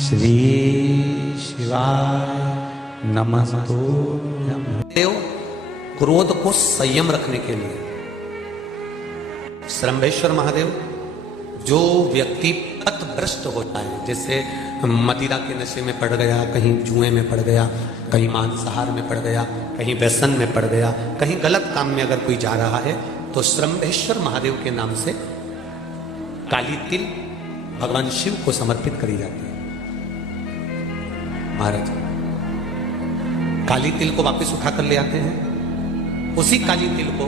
श्री शिवाय नमस्तुभ्यं। देव क्रोध को संयम रखने के लिए श्रम्भेश्वर महादेव, जो व्यक्ति पथभ्रष्ट होता है, जैसे मदिरा के नशे में पड़ गया, कहीं जुए में पड़ गया, कहीं मांसाहार में पड़ गया, कहीं व्यसन में पड़ गया, कहीं गलत काम में अगर कोई जा रहा है, तो श्रम्भेश्वर महादेव के नाम से काली तिल भगवान शिव को समर्पित करी जाती है। महाराज काली तिल को वापस उठा कर ले आते हैं। उसी काली तिल को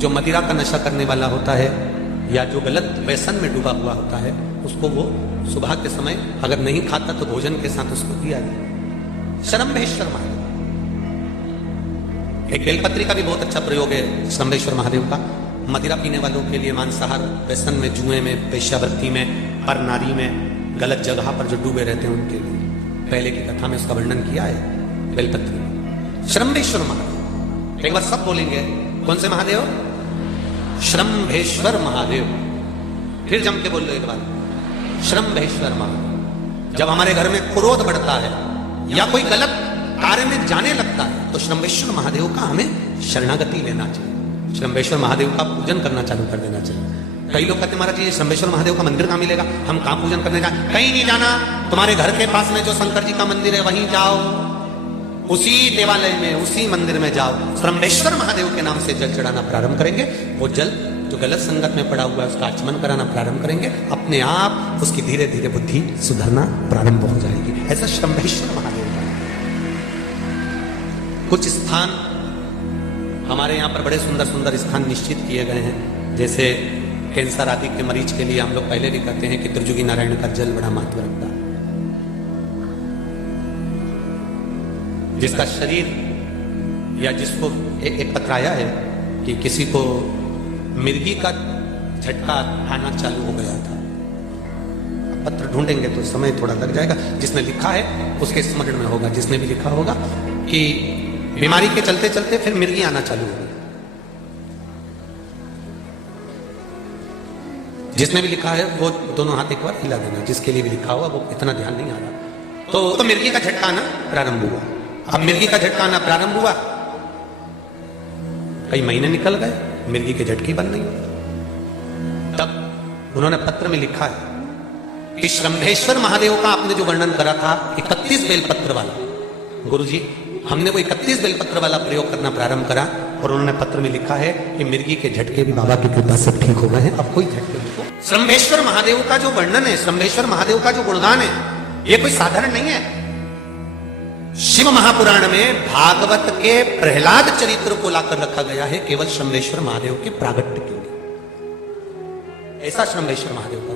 जो मदिरा का नशा करने वाला होता है या जो गलत व्यसन में डूबा हुआ होता है, उसको वो सुबह के समय अगर नहीं खाता तो भोजन के साथ उसको दिया जाए। श्रम्भेश्वर महादेव, एक बेलपत्री का भी बहुत अच्छा प्रयोग है श्रम्भेश्वर महादेव का। मदिरा पीने वालों के लिए, मांसाहार, व्यसन में, जुए में, वेश्यावृत्ति में, पर नारी में, गलत जगह पर जो डूबे रहते हैं उनके लिए पहले की कथा में उसका वर्णन किया है बेलपत्री। श्रम्भेश्वर महादेव, एक बार सब बोलेंगे, कौन से महादेव? श्रम्भेश्वर महादेव। फिर जम के बोल लो एक बार, श्रम्भेश्वर महादेव। जब हमारे घर में क्रोध बढ़ता है या कोई गलत कार्य में जाने लगता है, तो श्रम्भेश्वर महादेव का हमें शरणागति लेना चाहिए, श्रम्भेश्वर महादेव का पूजन करना चालू कर देना चाहिए। कई लोग कहते हैं महाराज जी श्रम्भेश्वर महादेव का मंदिर कहाँ मिलेगा, हम कहाँ पूजन करने जाए? कहीं नहीं जाना, तुम्हारे घर के पास में जो शंकर जी का मंदिर है वहीं जाओ, उसी देवालय में, उसी मंदिर में जाओ, श्रम्भेश्वर महादेव के नाम से जल चढ़ाना प्रारंभ करेंगे। वो जल जो गलत संगत में पड़ा हुआ है उसका आचमन कराना प्रारंभ करेंगे, अपने आप उसकी धीरे धीरे बुद्धि सुधरना प्रारंभ हो जाएगी। ऐसा श्रम्भेश्वर महादेव का। कुछ स्थान हमारे यहाँ पर बड़े सुंदर सुंदर स्थान निश्चित किए गए हैं, जैसे कैंसर आदि के मरीज के लिए हम लोग पहले भी कहते हैं कि त्रिजुगी नारायण का जल बड़ा महत्व रखता है। जिसका शरीर या जिसको एक पत्र आया है कि किसी को मिर्गी का झटका आना चालू हो गया था। पत्र ढूंढेंगे तो समय थोड़ा लग जाएगा, जिसने लिखा है उसके स्मरण में होगा, जिसने भी लिखा होगा कि बीमारी के चलते चलते फिर मिर्गी आना चालू हो गई। जिसने भी लिखा है वो दोनों हाथ एक बार हिला देना, जिसके लिए भी लिखा हुआ वो इतना ध्यान नहीं आ रहा। तो मिर्गी का झटका आना प्रारंभ हुआ। अब मिर्गी का झटका आना प्रारंभ हुआ, कई महीने निकल गए, मिर्गी के झटके बंद नहीं हुए। तब उन्होंने पत्र में लिखा है कि श्रम्भेश्वर महादेव का आपने जो वर्णन करा था 31 बेलपत्र वाला, गुरुजी हमने वो 31 बेलपत्र वाला प्रयोग करना प्रारंभ करा, और उन्होंने पत्र में लिखा है कि मिर्गी के झटके भी बाबा की कृपा से ठीक हो गए हैं, अब कोई झटके नहीं। श्रम्भेश्वर महादेव का जो वर्णन है, श्रम्भेश्वर महादेव का जो गुणगान है, ये कोई साधारण नहीं है। शिव महापुराण में भागवत के प्रहलाद चरित्र को लाकर रखा गया है केवल श्रम्भेश्वर महादेव के प्रागट्य के लिए। ऐसा श्रम्भेश्वर महादेव का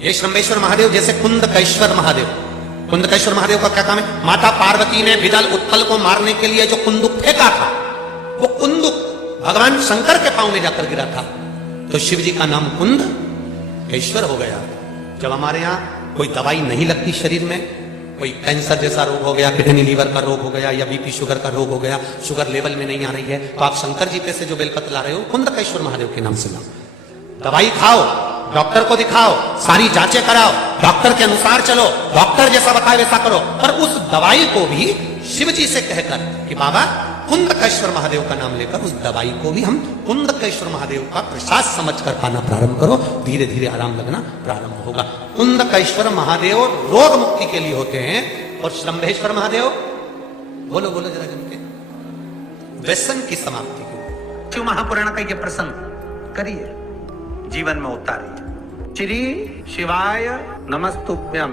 ये श्रम्भेश्वर महादेव, जैसे कुंदकेश्वर महादेव, कुंदकेश्वर महादेव का क्या काम है? माता पार्वती ने विदल उत्पल को मारने के लिए जो कुंदुक फेंका था, वो कुंदुक भगवान शंकर के पांव में जाकर गिरा था, तो शिव जी का नाम कुंदकेश्वर हो गया। जब हमारे यहाँ कोई दवाई नहीं लगती शरीर में, कोई कैंसर जैसा रोग हो गया, किडनी लीवर का रोग हो गया, या बीपी शुगर का रोग हो गया, शुगर लेवल में नहीं आ रही है, तो आप शंकर जी पे से जो बेलपत्र ला रहे हो कुंदकेश्वर महादेव के नाम से लाओ। दवाई खाओ, डॉक्टर को दिखाओ, सारी जांचें कराओ, डॉक्टर के अनुसार चलो, डॉक्टर जैसा बताए वैसा करो, पर उस दवाई को भी शिव जी से कहकर कि बाबा कुंदकेश्वर महादेव का नाम लेकर उस दवाई को भी हम कुंदकेश्वर महादेव का प्रसाद समझकर खाना प्रारंभ करो, धीरे धीरे आराम लगना प्रारंभ होगा। कुंदकेश्वर महादेव रोग मुक्ति के लिए होते हैं, और श्रम्भेश्वर महादेव बोलो बोलो जरा जम के, व्यसन की समाप्ति के लिए। शिव महापुराण का ये प्रसंग करिए, जीवन में उतारिए। श्री शिवाय नमस्तुभ्यं।